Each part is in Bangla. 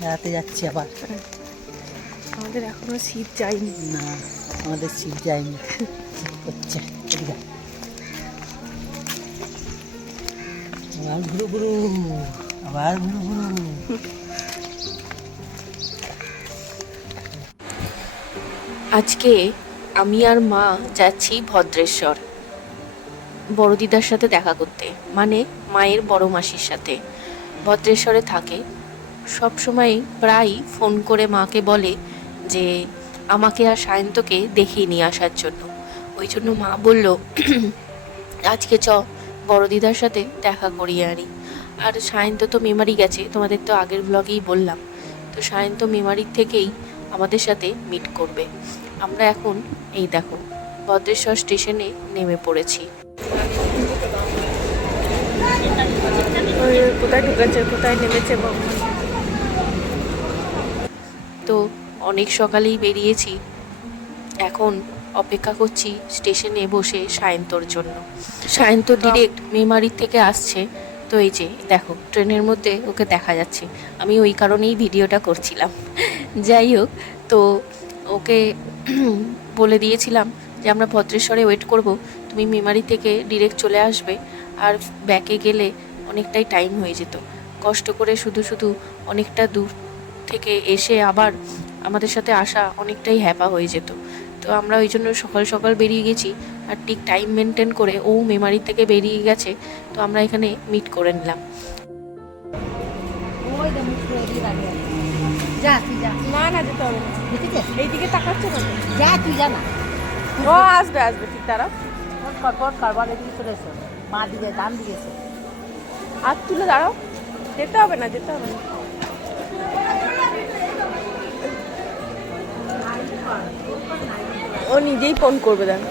বেড়াতে যাচ্ছি আবার। আমাদের এখনো শীত যায়নি। না, আমাদের শীত যায়নি, হচ্ছে আবার ঘুরু ঘুরু, আবার ঘুরু ঘুরু। আজকে আমি আর মা যাচ্ছি ভদ্রেশ্বর বড় দিদার সাথে দেখা করতে, মানে মায়ের বড় মাসির সাথে। ভদ্রেশ্বরে থাকে, সব সময় প্রায় ফোন করে মাকে বলে যে আমাকে আর সায়ন্তকে দেখিয়ে নিয়ে আসার জন্য। ওই জন্য মা বলল আজকে বড় দিদার সাথে দেখা করিয়ে আনি। আর সায়ন্ত তো মেমারি গেছে, তোমাদের তো আগের ব্লগেই বললাম। তো সায়ন্ত মেমারির থেকেই আমাদের সাথে মিট করবে। আমরা এখন এই দেখো ভদ্রেশ্বর স্টেশনে নেমে পড়েছি। কোথায় ঢুকেছে, কোথায় নেমেছে তো অনেক সকালেই বেরিয়েছি, এখন অপেক্ষা করছি স্টেশনে বসে সায়ন্তর জন্য। সায়ন্ত ডিরেক্ট মেমারির থেকে আসছে। তো এই যে দেখো ট্রেনের মধ্যে ওকে দেখা যাচ্ছে, আমি ওই কারণেই ভিডিওটা করছিলাম। যাই হোক, তো ওকে বলে দিয়েছিলাম যে আমরা ভদ্রেশ্বরে ওয়েট করব, তুমি মেমারি থেকে ডিরেক্ট চলে আসবে। আর ব্যাকে গেলে অনেকটাই টাইম হয়ে যেত, কষ্ট করে শুধু শুধু অনেকটা দূর থেকে এসে আবার আমাদের সাথে আসা অনেকটাই হ্যাপা হয়ে যেত। তো আমরা ওই জন্য সকাল সকাল বেরিয়ে গেছি, আর ঠিক টাইম মেনটেন করে ও মেমারি থেকে বেরিয়ে গেছে। তো আমরা এখানে মিট করে নিলাম। না না, যেতে হবে না, এইদিকে তাকাচ্ছে না, যা তুই জানা, ও আসবে আসবে, ঠিক দাঁড়াও। কারবার এদিকে চলে এসো, মা দিকে ডান দিকে এসো, হাত তুলে দাঁড়াও, যেতে হবে না, যেতে হবে না। ও নিজেই ফোন করবে, দেন।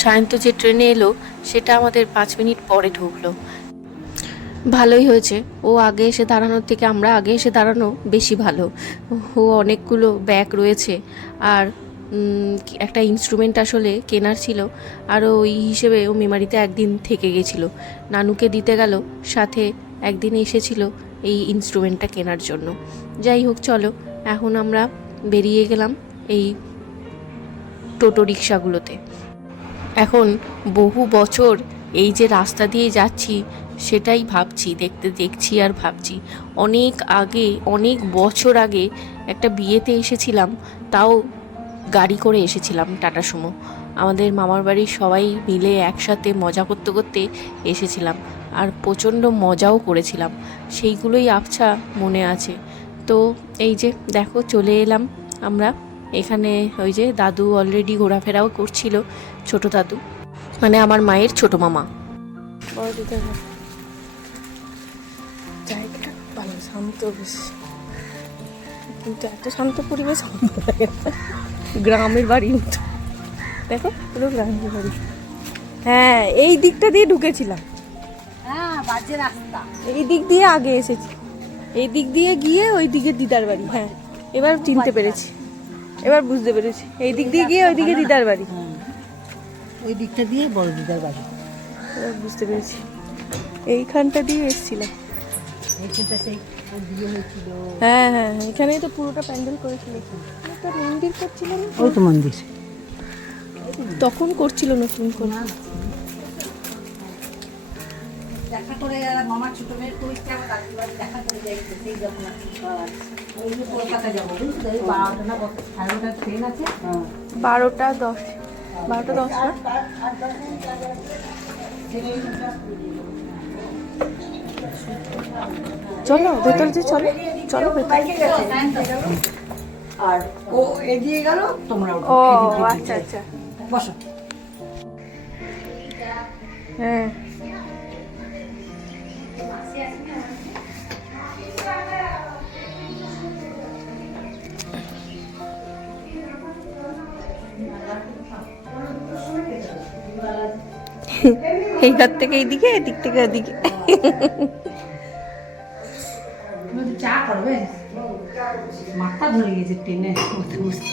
সায়ন্ত যে ট্রেনে এলো সেটা আমাদের 5 মিনিট পরে ঢুকলো। ভালোই হয়েছে, ও আগে এসে দাঁড়ানোর থেকে আমরা আগে এসে দাঁড়ানো বেশি ভালো। ও অনেকগুলো ব্যাগ রয়েছে, আর একটা ইনস্ট্রুমেন্ট আসলে কেনার ছিল, আর ওই হিসেবে ও মেমারিতে একদিন থেকে গেছিলো, নানুকে দিতে গেল, সাথে একদিন এসেছিল এই ইনস্ট্রুমেন্টটা কেনার জন্য। যাই হোক, চলো এখন আমরা বেরিয়ে গেলাম এই টোটো রিক্সাগুলোতে। এখন বহু বছর এই যে রাস্তা দিয়ে যাচ্ছি সেটাই ভাবছি, দেখছি আর ভাবছি অনেক আগে, অনেক বছর আগে একটা বিয়েতে এসেছিলাম, তাও গাড়ি করে এসেছিলাম, টাটা সুমো। আমাদের মামার বাড়ির সবাই মিলে একসাথে মজা করতে করতে এসেছিলাম, আর প্রচণ্ড মজাও করেছিলাম, সেইগুলোই আবছা মনে আছে। তো এই যে দেখো চলে এলাম আমরা এখানে। ওই যে দাদু অলরেডি ঘোরাফেরাও করছিল, ছোট দাদু মানে আমার মায়ের ছোট মামা। জায়গাটা ভালো, শান্ত বেশ, কিন্তু এত শান্ত পরিবেশ গ্রামের বাড়ির মতো। দেখো পুরো গ্রামের বাড়ি। হ্যাঁ, এই দিকটা দিয়ে ঢুকেছিলাম, হ্যাঁ বাজে রাস্তা, এই দিক দিয়ে আগে এসেছি, এই দিক দিয়ে গিয়ে ওই দিকে দিদার বাড়ি। হ্যাঁ, এবার চিনতে পেরেছি, এবার বুঝতে পেরেছি, এই দিক দিয়ে গিয়ে ওই দিকে দিদার বাড়ি, ওই দিকটা দিয়ে বড় দিদার বাড়ি। এবার বুঝতে পেরেছি, এইখানটা দিয়ে এসেছিলাম। এইখানটা সেই বিয়ে হয়েছিল। হ্যাঁ হ্যাঁ, এখানেই তো পুরোটা প্যান্ডেল করেছিল, একটা মন্দির করছিল না, ওই তো মন্দির তখন করছিল নতুন করে। দেখা করে মামার ছোট মেয়ের পরীক্ষা, আমার দাদির বাড়ি দেখা করে যাইতে, সেই যখন ওই যে কলকাতা যাবো বুঝলি, 12টা না 12:30 ট্রেন আছে, 12:10 12:10 না, চলো ভেতরে যে, চলো চলো ভেতরে। আর ও এগিয়ে গেল, তোমরা ও আচ্ছা আচ্ছা, বসো। হ্যাঁ এই ঘর থেকে এইদিকে, এদিক থেকে ওদিকে। চা করবে, মাথা ধরে গেছে ট্রেনে বসে বসে।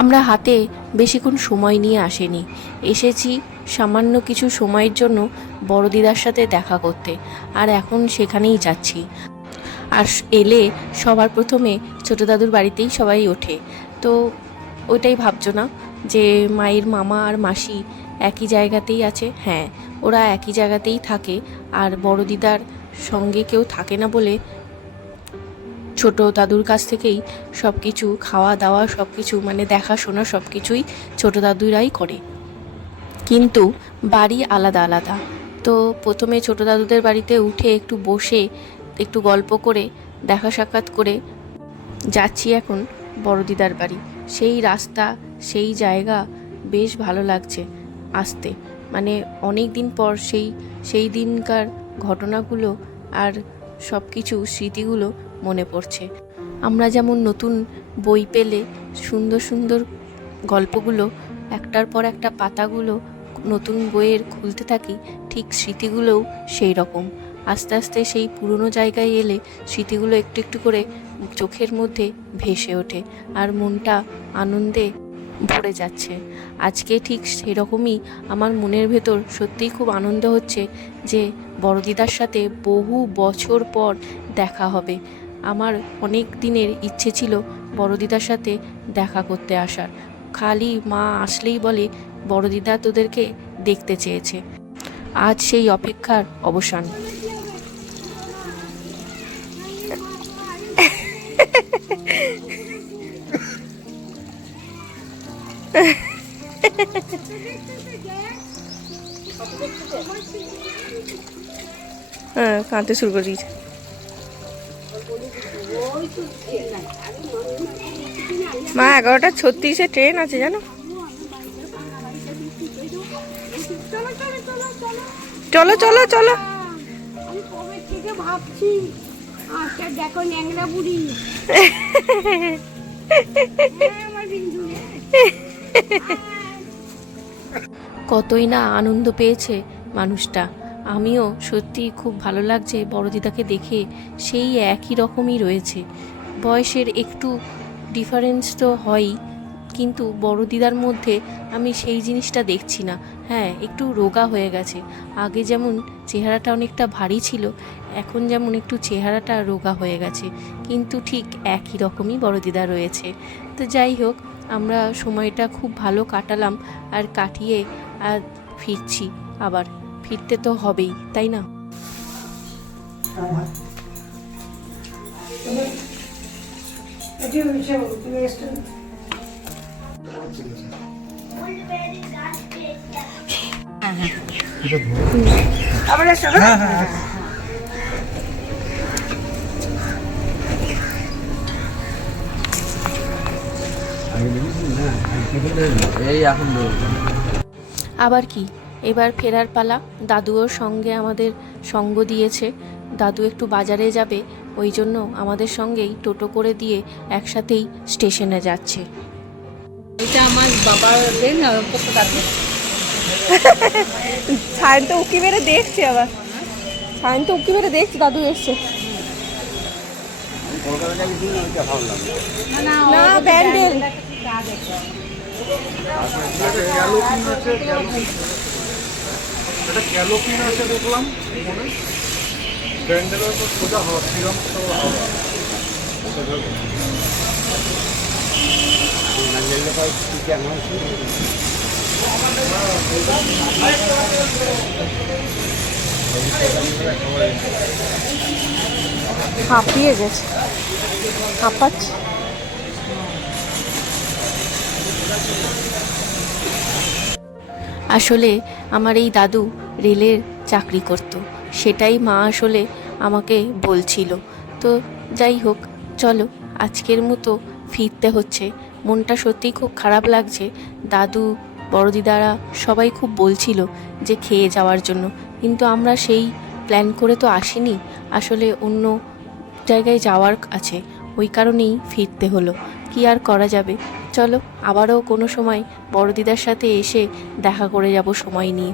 আমরা হাতে বেশিক্ষণ সময় নিয়ে আসিনি, এসেছি সামান্য কিছু সময়ের জন্য বড় দিদার সাথে দেখা করতে, আর এখন সেখানেই যাচ্ছি। আর এলে সবার প্রথমে ছোটো দাদুর বাড়িতেই সবাই ওঠে, তো ওইটাই ভাবছো না যে মায়ের মামা আর মাসি একই জায়গাতেই আছে? হ্যাঁ, ওরা একই জায়গাতেই থাকে, আর বড় দিদার সঙ্গে কেউ থাকে না বলে ছোটো দাদুর কাছ থেকেই সব কিছু খাওয়া দাওয়া সব কিছু মানে দেখাশোনা সব কিছুই ছোটো দাদুরাই করে, কিন্তু বাড়ি আলাদা আলাদা। তো প্রথমে ছোটো দাদুদের বাড়িতে উঠে একটু বসে একটু গল্প করে দেখা সাক্ষাৎ করে যাচ্ছি এখন বড় দিদার বাড়ি। সেই রাস্তা সেই জায়গা বেশ ভালো লাগছে আসতে, মানে অনেক দিন পর সেই দিনকার ঘটনাগুলো আর সব কিছু স্মৃতিগুলো মনে পড়ছে। আমরা যেমন নতুন বই পেলে সুন্দর সুন্দর গল্পগুলো একটার পর একটা পাতাগুলো নতুন বইয়ের খুলতে থাকি, ঠিক স্মৃতিগুলোও সেই রকম। আস্তে আস্তে সেই পুরনো জায়গায় এলে স্মৃতিগুলো একটু একটু করে চোখের মধ্যে ভেসে ওঠে, আর মনটা আনন্দে ভরে যাচ্ছে। আজকে ঠিক সেরকমই আমার মনের ভেতর সত্যিই খুব আনন্দ হচ্ছে যে বড় দিদার সাথে বহু বছর পর দেখা হবে। আমার অনেক দিনের ইচ্ছে ছিল বড় দিদার সাথে দেখা করতে আসার, খালি মা আসলেই বলে বড় দিদা তোদেরকে দেখতে চেয়েছে। আজ সেই অপেক্ষার অবসান। হ্যাঁ, কাঁদতে শুরু করে দিয়েছে। মা 11:36 ট্রেন আছে জানো। চলো চলো চলো। আমি কবে থেকে ভাবছি আচ্ছা দেখো ন্যাংরা বুড়ি আমার বিন্দু কতই না আনন্দ পেয়েছে মানুষটা। আমিও সত্যি খুব ভালো লাগছে বড় দিদাকে দেখে, সেই একই রকমই রয়েছে। বয়সের একটু ডিফারেন্স তো হয়ই, কিন্তু বড় দিদার মধ্যে আমি সেই জিনিসটা দেখছি না। হ্যাঁ, একটু রোগা হয়ে গেছে। আগে যেমন চেহারাটা অনেকটা ভারী ছিল, এখন যেমন একটু চেহারাটা রোগা হয়ে গেছে, কিন্তু ঠিক একই রকমই বড় দিদা রয়েছে। তো যাই হোক, আমরা সময়টা খুব ভালো কাটালাম, আর কাটিয়ে আর ফিরছি। আবার ফিরতে তো হবেই, তাই না? আবার কি, এবার ফেরার পালা। দাদুও সঙ্গে আমাদের সঙ্গ দিয়েছে। দাদু একটু বাজারে যাবে, ওই জন্য আমাদের সঙ্গেই টোটো করে দিয়ে একসাথেই স্টেশনে যাচ্ছে। এটা আমার বাবার দেন কত দাদু সায়ন তো উকি মেরে দেখছে, আবার সায়ন তো উকি মেরে দেখছে দাদু এসছে। না, ব্যান্ডেল এটা ক্যালোপিন আছে দেখলাম মনে ব্যান্ডেলের তো সোজা হওয়া সিরাম হাঁপিয়ে গেছে, হাঁপাচ্ছে। আসলে আমার এই দাদু রেলের চাকরি করত, সেটাই মা আসলে আমাকে বলছিল। তো যাই হোক, চলো আজকের মতো ফিরতে হচ্ছে। মনটা সত্যিই খুব খারাপ লাগছে। দাদু বড় দিদারা সবাই খুব বলছিল যে খেয়ে যাওয়ার জন্য, কিন্তু আমরা সেই প্ল্যান করে তো আসিনি, আসলে অন্য জায়গায় যাওয়ার আছে, ওই কারণেই ফিরতে হলো। কি আর করা যাবে, চলো আবারও কোনো সময় বড় দিদার সাথে এসে দেখা করে যাব সময় নিয়ে।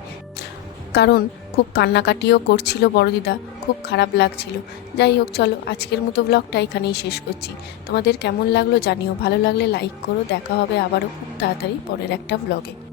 কারণ খুব কান্নাকাটিও করছিল বড় দিদা, খুব খারাপ লাগছিল। যাই হোক, চলো আজকের মতো ব্লগটা এখানেই শেষ করছি। তোমাদের কেমন লাগলো জানিও, ভালো লাগলে লাইক করো। দেখা হবে আবারও খুব তাড়াতাড়ি পরের একটা ব্লগে।